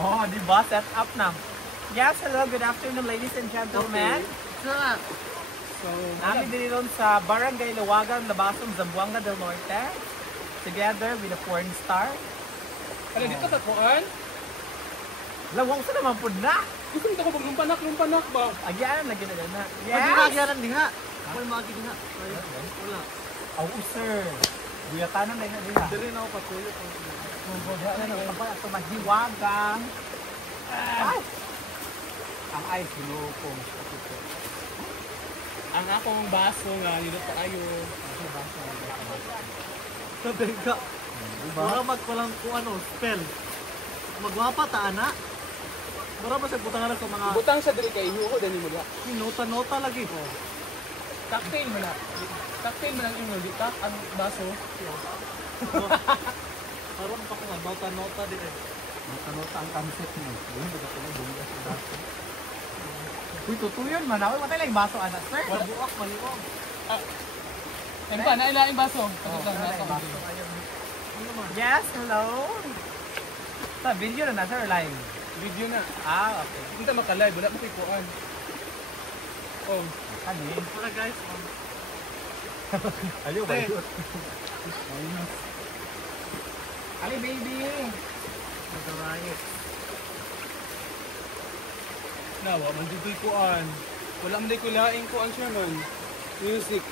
Oh, di ba? Set up na. Yes, hello, good afternoon ladies and gentlemen. Okay. So, namin din ron sa Barangay Lawagan, Labasong, Zamboanga del Norte. Together with a porn star. Ano dito sa kuan? Lawang sa naman po na. Gusto nito ko pag lumpanak ba? Agyan, lagi na gana. Pag-ginagyaran diha. Ako'y magi diha. Wala. Oh, sir. Buyatanan na yun diha. Dili na ako patuloy. Ano, kapag ito mahiwagang. Ang ay, sinukong. Ang akong baso nga nito pa ayo. Sabi ka. Maramat ko lang kung ano, spell. Magwapa ta ana. Maramat sa butang sa mga Butang sa dili kay ihuho dani mo diha. nota-nota lagi. Cocktail mo na. Cocktail mo lang inyo di ka ang baso. Karon pa ko nga nota-nota di eh. Nota ang concept mo. Yun, baga ko na bumili sa baso. Uy, tutuyon man. Ako, matay lang yung baso, anak, sir. Mabuak maliwag. Ano pa nailaing baso? Pagkatang baso. Yes, hello. Sa video na nasa or live? Video na. Okay. Hindi ta maka-live wala mo kay kuan. Oh, Kani? Para guys, Aliw ba yun? Ali, baby. nagawayot. nawa man di kuan. Wala man di ko laing kuan siya man. Music.